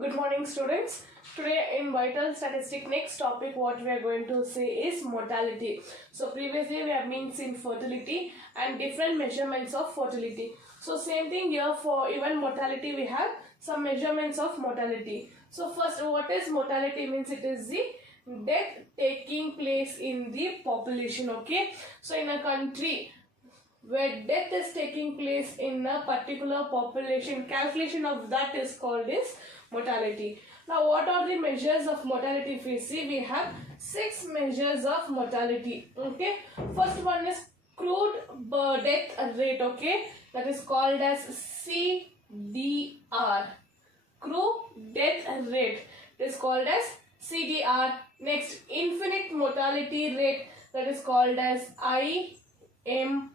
Good morning, students. Today in vital statistic, next topic what we are going to say is mortality. So previously we have been seen fertility and different measurements of fertility. So same thing here for even mortality, we have some measurements of mortality. So first, what is mortality means? It is the death taking place in the population. Okay, so in a country where death is taking place in a particular population, calculation of that is called as mortality. Now what are the measures of mortality? If we see, we have 6 measures of mortality. Okay, first one is crude death rate. Okay, that is called as CDR. Crude death rate, it is called as CDR. Next, infinite mortality rate, that is called as IMR.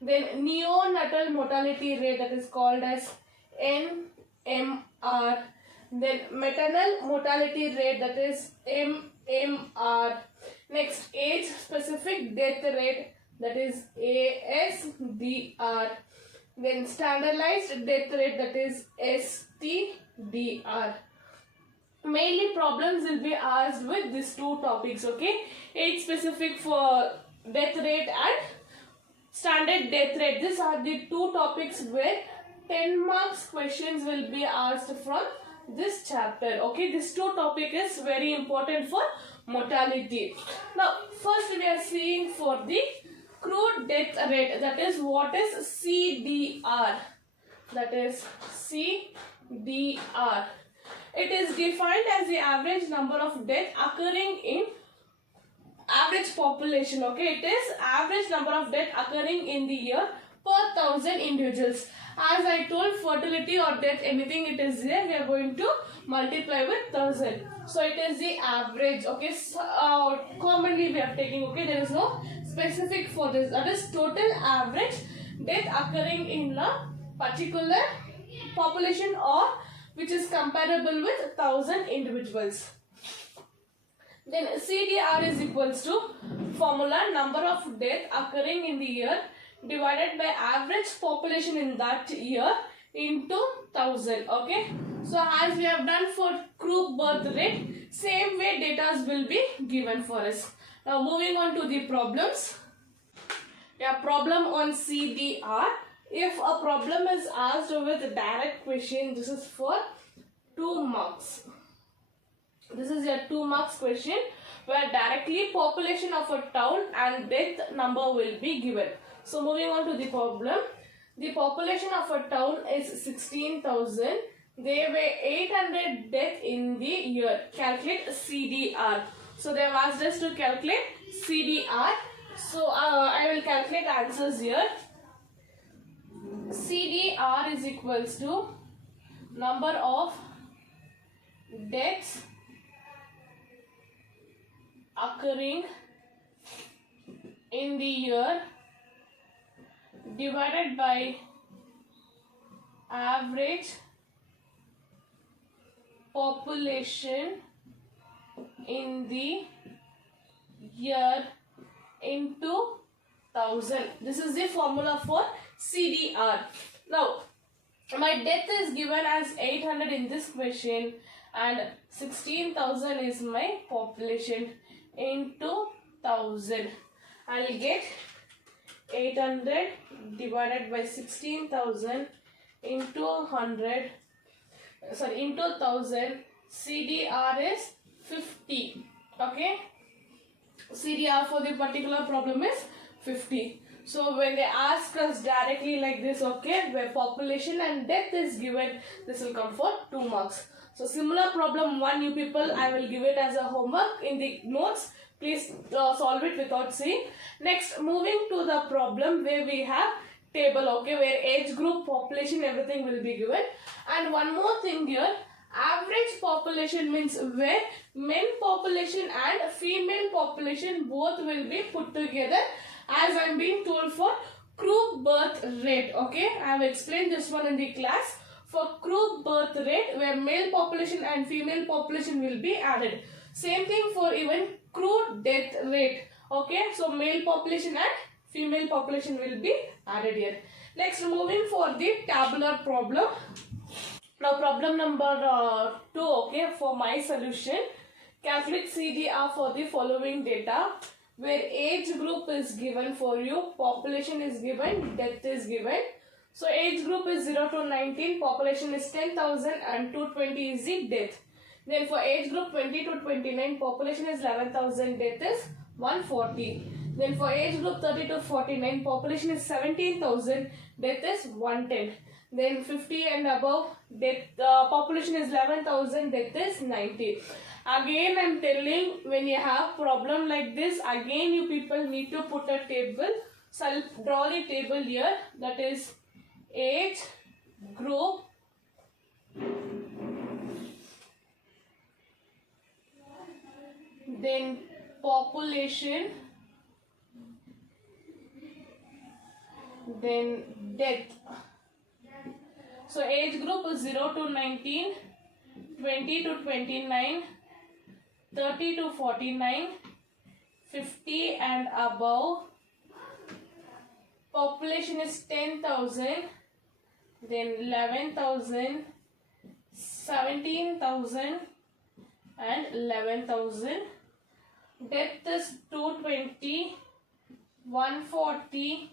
Then neonatal mortality rate, that is called as NMR. Then maternal mortality rate, that is MMR. Next, age specific death rate, that is ASDR. Then standardized death rate, that is STDR. Mainly problems will be asked with these two topics. Okay, age specific for death rate and standard death rate. These are the two topics where 10 marks questions will be asked from this chapter. Okay, this two topic is very important for mortality. Now first we are seeing for the crude death rate, that is what is CDR. That is CDR. It is defined as the average number of deaths occurring in average population. Okay, it is average number of deaths occurring in the year per 1000 individuals. As I told, fertility or death, anything it is there, we are going to multiply with 1000. So it is the average. Okay, so, commonly we are taking. Okay, there is no specific for this. That is total average death occurring in a particular population or which is comparable with 1000 individuals. Then CDR is equals to formula number of death occurring in the year divided by average population in that year into 1000. Okay, so as we have done for crude birth rate, same way data will be given for us. Now moving on to the problems. Yeah, problem on CDR. If a problem is asked with a direct question, this is for 2 marks. This is a 2 marks question where directly population of a town and death number will be given. So moving on to the problem. The population of a town is 16,000. There were 800 deaths in the year. Calculate CDR. So they have asked us to calculate CDR. So I will calculate answers here. CDR is equals to number of deaths occurring in the year divided by average population in the year into 1000. This is the formula for CDR. Now my death is given as 800 in this question and 16,000 is my population into 1000. I will get 800 divided by 16,000 into 100, sorry, into 1000. CDR is 50. Okay, CDR for the particular problem is 50. So when they ask us directly like this, okay, where population and death is given, this will come for 2 marks. So similar problem 1, you people, I will give it as a homework in the notes. Please solve it without seeing. Next, moving to the problem where we have table, okay, where age group, population, everything will be given. And one more thing here, average population means where men population and female population both will be put together, as I am being told for crude birth rate. Okay, I have explained this one in the class. For crude birth rate, where male population and female population will be added. Same thing for even crude death rate. Okay, so male population and female population will be added here. Next, moving for the tabular problem. Now problem number 2, okay, for my solution. Calculate CDR for the following data, where age group is given for you, population is given, death is given. So age group is 0 to 19, population is 10,000 and 220 is the death. Then for age group 20 to 29, population is 11,000, death is 140. Then for age group 30 to 49, population is 17,000, death is 110. Then 50 and above, death population is 11,000, death is 90. Again I am telling, when you have problem like this, again you people need to put a table. So I will draw the table here, that is age group, then population, then death. So age group is 0 to 19, 20 to 29, 30 to 49, 50 and above. Population is 10,000, then 11,000, 17,000 and 11,000. Death is 220, 140,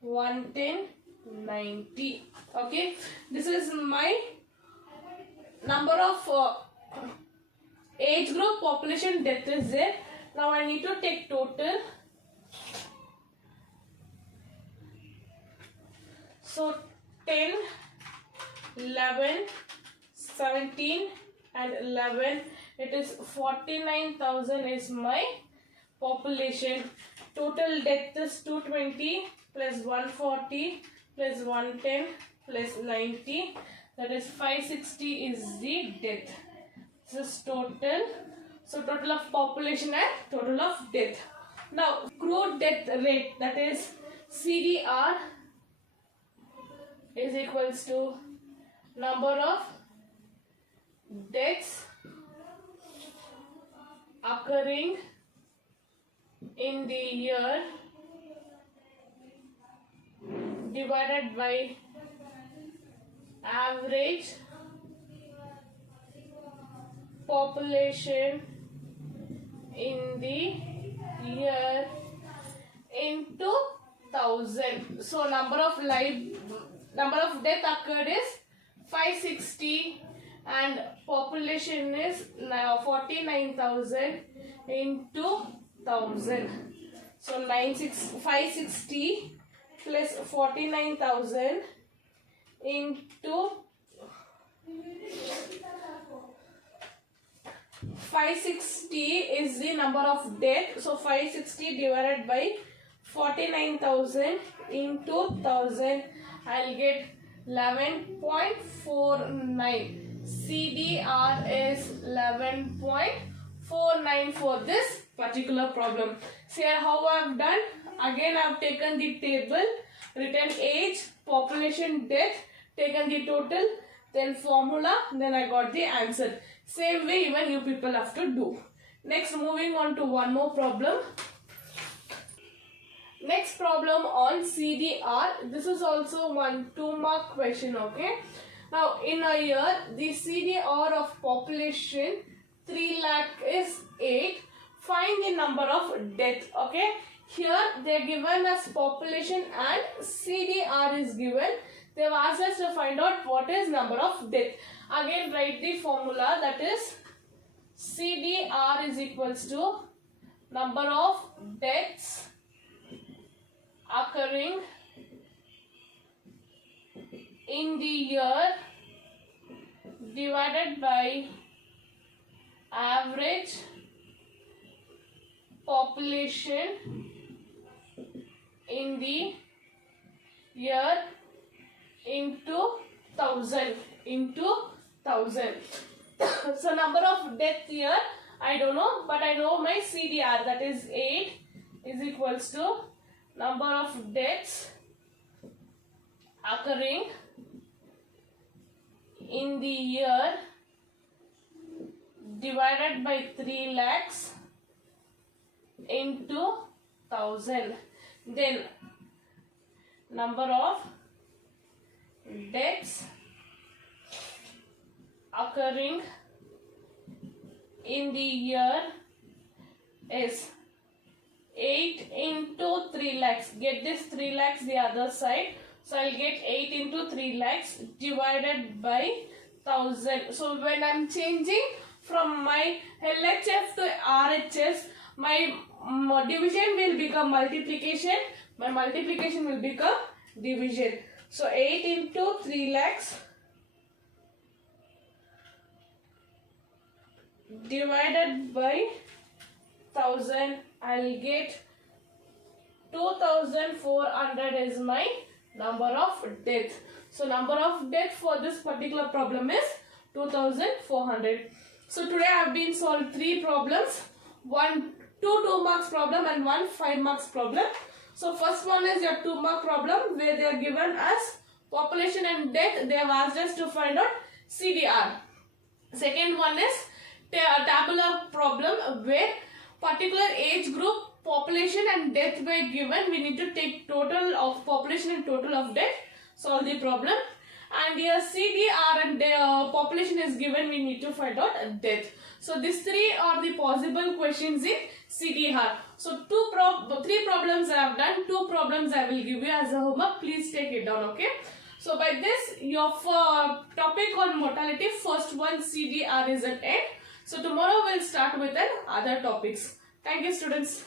110, 90. Okay, this is my number of age group, population, death is there. Now I need to take total. So 10, 11, 17 and 11, it is 49,000 is my population. Total death is 220 plus 140 plus 110 plus 90, that is 560 is the death. This is total. So total of population and total of death. Now crude death rate, that is CDR, is equals to number of deaths occurring in the year divided by average population in the year into 1,000. So number of death occurred is 560 and population is 49,000 into 1,000. So 560 plus 49,000 into 560 is the number of death. So 560 divided by 49,000 into 1,000, I'll get 11.49. CDR is 11.49 for this particular problem. See how I have done. Again I have taken the table, written age, population, death, taken the total, then formula, then I got the answer. Same way even you people have to do. Next, moving on to one more problem. Next problem on CDR. This is also 2-mark question, okay. Now in a year, the CDR of population 3 lakh is 8. Find the number of death, okay. Here they are given as population and CDR is given. They have asked us to find out what is number of death. Again write the formula, that is CDR is equals to number of deaths occurring in the year divided by average population in the year into 1,000 So number of death here I don't know, but I know my CDR, that is 8 is equals to number of deaths occurring in the year divided by 3 lakhs into 1,000. Then number of deaths occurring in the year is 8 into 3 lakhs. Get this 3 lakhs the other side. So I'll get 8 into 3 lakhs divided by 1000. So when I'm changing from my LHF to RHS, my division will become multiplication. My multiplication will become division. So 8 into 3 lakhs divided by 1000, I'll get 2400 is my number of death. So number of death for this particular problem is 2400. So today I have been solved 3 problems, two 2 marks problem and one 5 marks problem. So first one is your 2 mark problem where they are given as population and death. They have asked us to find out CDR. Second one is tabular problem where particular age group, population and death were given. We need to take total of population and total of death, solve the problem. And here CDR and population is given, we need to find out death. So these 3 are the possible questions in CDR. So 3 problems I have done, 2 problems I will give you as a homework. Please take it down, okay? So by this, your topic on mortality, first one CDR is at end. So tomorrow we'll start with other topics. Thank you, students.